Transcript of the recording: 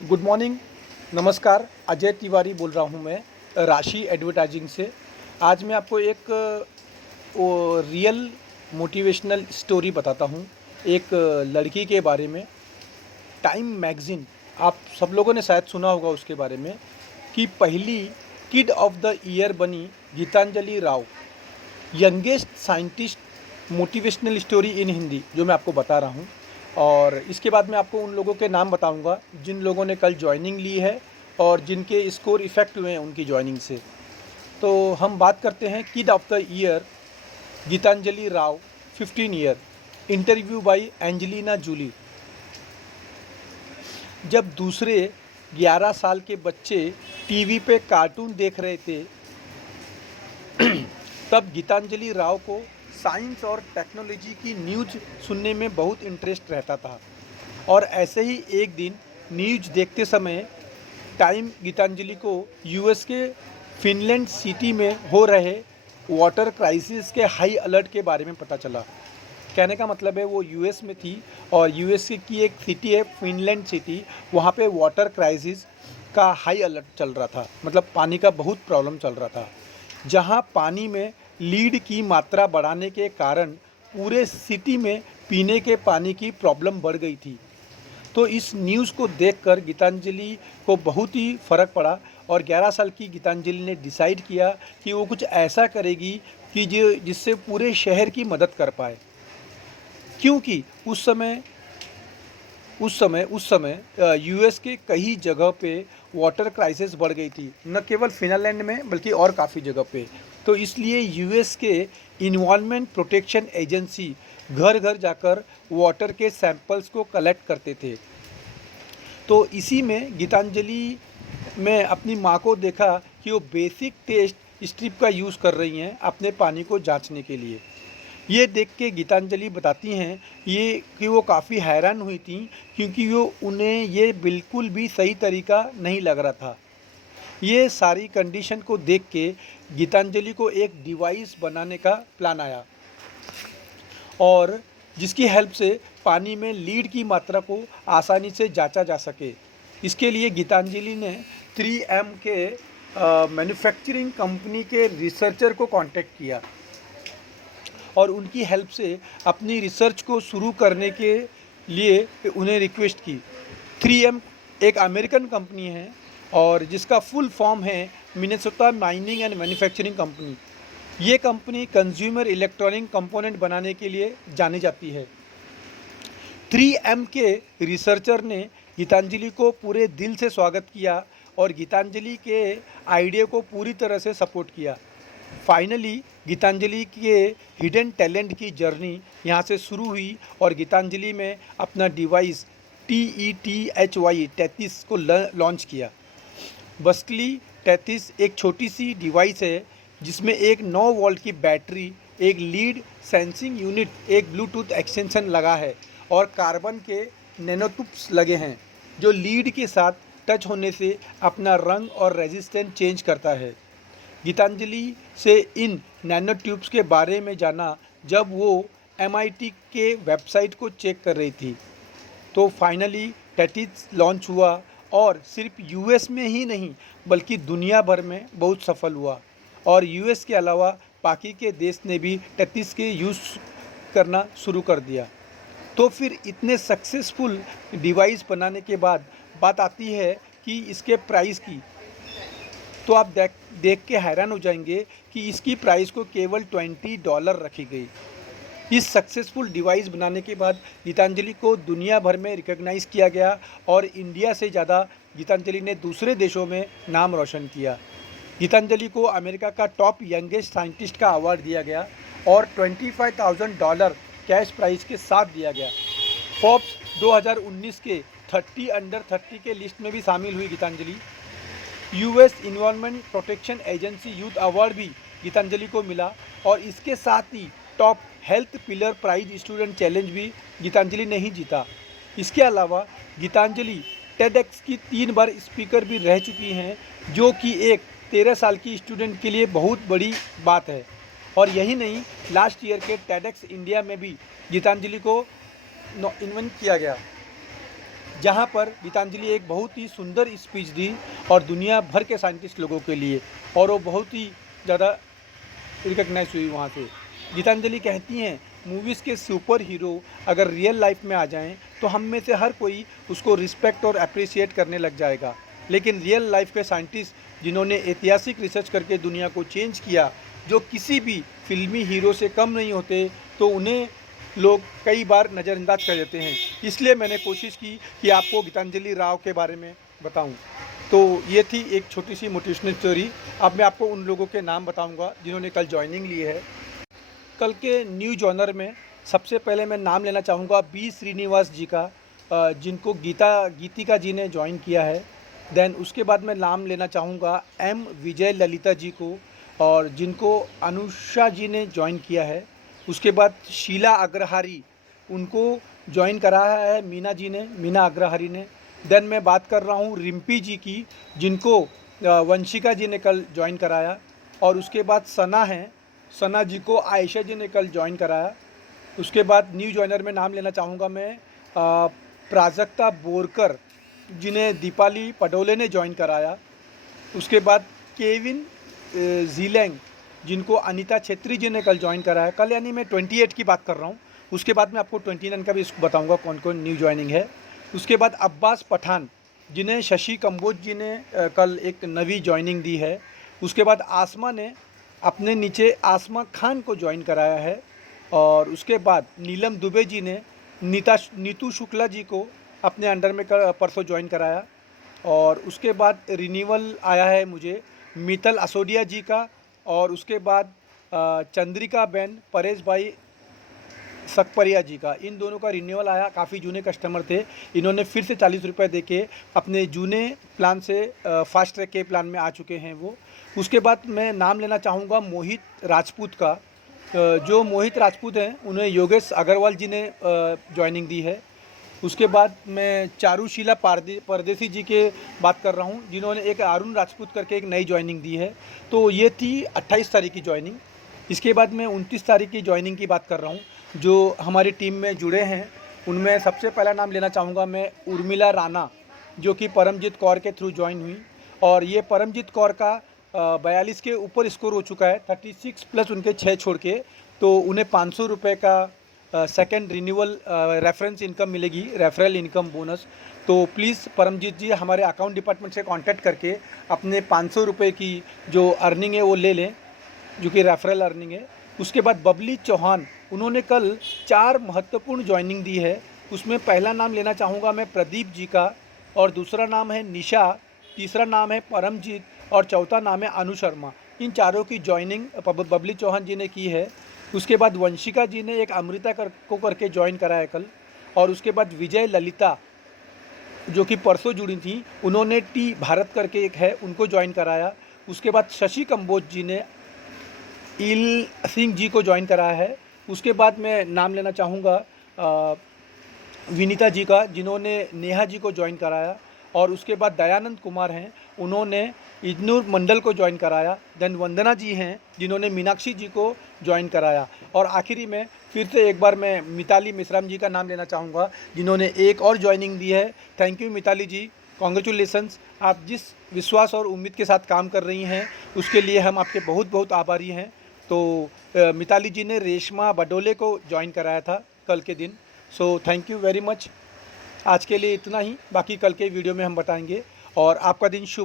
Good morning, नमस्कार। अजय तिवारी बोल रहा हूँ मैं राशि एडवर्टाइजिंग से। आज मैं आपको एक रियल मोटिवेशनल स्टोरी बताता हूँ। एक लड़की के बारे में। टाइम मैगज़ीन, आप सब लोगों ने शायद सुना होगा उसके बारे में, कि पहली किड ऑफ द ईयर बनी Gitanjali Rao, youngest scientist. Motivational story in Hindi जो मैं आपको बता रहा हूँ। और इसके बाद मैं आपको उन लोगों के नाम बताऊंगा जिन लोगों ने कल ज्वाइनिंग ली है और जिनके स्कोर इफ़ेक्ट हुए हैं उनकी ज्वाइनिंग से। तो हम बात करते हैं kid of the year Gitanjali Rao, 15 year. Interview by Angelina Jolie. जब दूसरे 11 साल के बच्चे टीवी पे कार्टून देख रहे थे, तब गीतांजलि राव को साइंस और टेक्नोलॉजी की न्यूज़ सुनने में बहुत इंटरेस्ट रहता था। और ऐसे ही एक दिन न्यूज़ देखते समय टाइम गीतांजलि को यूएस के फिनलैंड सिटी में हो रहे वाटर क्राइसिस के हाई अलर्ट के बारे में पता चला। कहने का मतलब है वो यूएस में थी और यूएस की एक सिटी है फिनलैंड सिटी, वहाँ पे वाटर क्राइसिस का हाई अलर्ट चल रहा था। मतलब पानी का बहुत प्रॉब्लम चल रहा था, जहाँ पानी में लीड की मात्रा बढ़ाने के कारण पूरे सिटी में पीने के पानी की प्रॉब्लम बढ़ गई थी। तो इस न्यूज़ को देखकर गीतांजलि को बहुत ही फ़र्क पड़ा और 11 साल की गीतांजलि ने डिसाइड किया कि वो कुछ ऐसा करेगी कि जिससे पूरे शहर की मदद कर पाए। क्योंकि उस समय यूएस के कई जगह पे वाटर क्राइसिस बढ़ गई थी, न केवल फिनलैंड में बल्कि और काफ़ी जगह पे। तो इसलिए यूएस के इन्वायरमेंट प्रोटेक्शन एजेंसी घर घर जाकर वाटर के सैंपल्स को कलेक्ट करते थे। तो इसी में गीतांजलि में अपनी माँ को देखा कि वो बेसिक टेस्ट स्ट्रिप का यूज़ कर रही हैं अपने पानी को जांचने के लिए। ये देख के गीतांजलि बताती हैं ये कि वो काफ़ी हैरान हुई थी, क्योंकि वो उन्हें ये बिल्कुल भी सही तरीका नहीं लग रहा था। ये सारी कंडीशन को देख के गीतांजलि को एक डिवाइस बनाने का प्लान आया, और जिसकी हेल्प से पानी में लीड की मात्रा को आसानी से जांचा जा सके। इसके लिए गीतांजलि ने 3M के मैन्युफैक्चरिंग कंपनी के रिसर्चर को कांटेक्ट किया और उनकी हेल्प से अपनी रिसर्च को शुरू करने के लिए उन्हें रिक्वेस्ट की। 3M एक अमेरिकन कंपनी है और जिसका फुल फॉर्म है Minnesota mining and manufacturing company. ये कंपनी कंज्यूमर इलेक्ट्रॉनिक कंपोनेंट बनाने के लिए जानी जाती है। 3M के रिसर्चर ने गीतांजलि को पूरे दिल से स्वागत किया और गीतांजलि के आइडिया को पूरी तरह से सपोर्ट किया। फाइनली गीतांजलि के हिडन टैलेंट की जर्नी यहाँ से शुरू हुई और गीतांजलि में अपना डिवाइस TETHY को लॉन्च किया। बस्कली 33 एक छोटी सी डिवाइस है जिसमें एक 9 वोल्ट की बैटरी, एक लीड सेंसिंग यूनिट, एक ब्लूटूथ एक्सटेंशन लगा है और कार्बन के नैनोट्यूब्स लगे हैं जो लीड के साथ टच होने से अपना रंग और रेजिस्टेंस चेंज करता है। गीतांजलि से इन नैनो ट्यूब्स के बारे में जाना जब वो MIT के वेबसाइट को चेक कर रही थी। तो फाइनली टेटिस लॉन्च हुआ और सिर्फ यूएस में ही नहीं बल्कि दुनिया भर में बहुत सफल हुआ, और यूएस के अलावा बाकी के देश ने भी टेटिस के यूज़ करना शुरू कर दिया। तो फिर इतने सक्सेसफुल डिवाइस बनाने के बाद बात आती है कि इसके प्राइस की। तो आप देख के हैरान हो जाएंगे कि इसकी प्राइस को केवल $20 रखी गई। इस सक्सेसफुल डिवाइस बनाने के बाद गीतांजलि को दुनिया भर में रिकॉग्नाइज़ किया गया और इंडिया से ज़्यादा गीतांजलि ने दूसरे देशों में नाम रोशन किया। गीतांजलि को अमेरिका का टॉप यंगेस्ट साइंटिस्ट का अवार्ड दिया गया और $25,000 कैश प्राइज़ के साथ दिया गया। फोर्ब्स 2019 के 30 अंडर 30 के लिस्ट में भी शामिल हुई Gitanjali. US environment protection agency youth award भी गीतांजलि को मिला और इसके साथ ही top health pillar prize student challenge भी गीतांजलि ने ही जीता। इसके अलावा गीतांजलि टेडएक्स की 3 बार स्पीकर भी रह चुकी हैं, जो कि एक 13 साल की स्टूडेंट के लिए बहुत बड़ी बात है। और यही नहीं, लास्ट ईयर के टेडएक्स इंडिया में भी गीतांजलि को इन्वाइट किया गया। जहाँ पर गीतांजलि एक बहुत ही सुंदर स्पीच दी और दुनिया भर के साइंटिस्ट लोगों के लिए, और वो बहुत ही ज़्यादा रिकग्नाइज हुई वहाँ से। गीतांजलि कहती हैं मूवीज़ के सुपर हीरो अगर रियल लाइफ में आ जाएं तो हम में से हर कोई उसको रिस्पेक्ट और अप्रिशिएट करने लग जाएगा, लेकिन रियल लाइफ के साइंटिस्ट जिन्होंने ऐतिहासिक रिसर्च करके दुनिया को चेंज किया, जो किसी भी फिल्मी हीरो से कम नहीं होते, तो उन्हें लोग कई बार नज़रअंदाज कर देते हैं। इसलिए मैंने कोशिश की कि आपको गीतांजलि राव के बारे में बताऊं। तो ये थी एक छोटी सी मोटिवेशनल स्टोरी। अब मैं आपको उन लोगों के नाम बताऊंगा जिन्होंने कल ज्वाइनिंग ली है। कल के न्यू जॉनर में सबसे पहले मैं नाम लेना चाहूँगा बी श्रीनिवास जी का, जिनको गीतिका जी ने ज्वाइन किया है। देन उसके बाद मैं नाम लेना चाहूँगा एम विजय ललिता जी को, और जिनको अनुषा जी ने ज्वाइन किया है। उसके बाद शीला अग्रहारी, उनको ज्वाइन कराया है मीना अग्रहारी ने। देन मैं बात कर रहा हूँ रिम्पी जी की, जिनको वंशिका जी ने कल ज्वाइन कराया। और उसके बाद सना जी को आयशा जी ने कल ज्वाइन कराया। उसके बाद न्यू ज्वाइनर में नाम लेना चाहूँगा मैं प्राजक्ता बोरकर, जिन्हें दीपाली पडोले ने ज्वाइन कराया। उसके बाद केविन जीलेंग, जिनको अनीता छेत्री जी ने कल ज्वाइन कराया। कल यानी मैं 28 की बात कर रहा हूँ। उसके बाद मैं आपको 29 का भी बताऊँगा कौन कौन न्यू ज्वाइनिंग है। उसके बाद अब्बास पठान, जिन्हें शशि कंबोज जी ने कल एक नवी ज्वाइनिंग दी है। उसके बाद आसमा ने अपने नीचे आसमा खान को ज्वाइन कराया है। और उसके बाद नीलम दुबे जी ने नीतू शुक्ला जी को अपने अंडर में परसों ज्वाइन कराया। और उसके बाद रिन्यूअल आया है मुझे मित्तल असोडिया जी का। और उसके बाद चंद्रिका बेन परेश भाई सकपरिया जी का, इन दोनों का रिन्यूअल आया। काफ़ी जूने कस्टमर थे, इन्होंने फिर से 40 रुपये दे के अपने जूने प्लान से फास्ट ट्रैक के प्लान में आ चुके हैं वो। उसके बाद मैं नाम लेना चाहूँगा मोहित राजपूत का। जो मोहित राजपूत हैं उन्हें योगेश अग्रवाल जी ने ज्वाइनिंग दी है। उसके बाद मैं चारूशीला परदेसी जी के बात कर रहा हूँ, जिन्होंने एक अरुण राजपूत करके एक नई ज्वाइनिंग दी है। तो ये थी 28 तारीख की ज्वाइनिंग। इसके बाद मैं 29 तारीख की ज्वाइनिंग की बात कर रहा हूँ। जो हमारी टीम में जुड़े हैं उनमें सबसे पहला नाम लेना चाहूँगा मैं उर्मिला राणा, जो कि परमजीत कौर के थ्रू ज्वाइन हुई। और ये परमजीत कौर का 42 के ऊपर स्कोर हो चुका है, 36 प्लस उनके 6 छोड़ के। तो उन्हें 500 रुपये का सेकंड रिन्यूअल रेफरेंस इनकम मिलेगी, रेफरल इनकम बोनस। तो प्लीज़ परमजीत जी हमारे अकाउंट डिपार्टमेंट से कांटेक्ट करके अपने 500 रुपये की जो अर्निंग है वो ले लें, जो कि रेफरल अर्निंग है। उसके बाद बबली चौहान, उन्होंने कल 4 महत्वपूर्ण ज्वाइनिंग दी है। उसमें पहला नाम लेना चाहूँगा मैं प्रदीप जी का, और दूसरा नाम है निशा, तीसरा नाम है परमजीत, और चौथा नाम है अनु शर्मा। इन चारों की ज्वाइनिंग बबली चौहान जी ने की है। उसके बाद वंशिका जी ने एक अमृता को करके ज्वाइन करा है कल। और उसके बाद विजय ललिता, जो कि परसों जुड़ी थी, उन्होंने टी भारत करके एक है, उनको ज्वाइन कराया। उसके बाद शशि कंबोज जी ने इल सिंह जी को ज्वाइन कराया है। उसके बाद मैं नाम लेना चाहूँगा विनीता जी का, जिन्होंने नेहा जी को ज्वाइन कराया। और उसके बाद दयानंद कुमार हैं, उन्होंने इग्नूर मंडल को ज्वाइन कराया। देन वंदना जी हैं, जिन्होंने मीनाक्षी जी को ज्वाइन कराया। और आखिरी में फिर से एक बार मैं मिताली मिश्राम जी का नाम लेना चाहूँगा, जिन्होंने एक और ज्वाइनिंग दी है। Thank you Mitali ji, congratulations. आप जिस विश्वास और उम्मीद के साथ काम कर रही हैं उसके लिए हम आपके बहुत बहुत आभारी हैं। तो मिताली जी ने रेशमा बडोले को ज्वाइन कराया था कल के दिन। So thank you very much. आज के लिए इतना ही, बाकी कल के वीडियो में हम बताएंगे। और आपका दिन शुभ हो।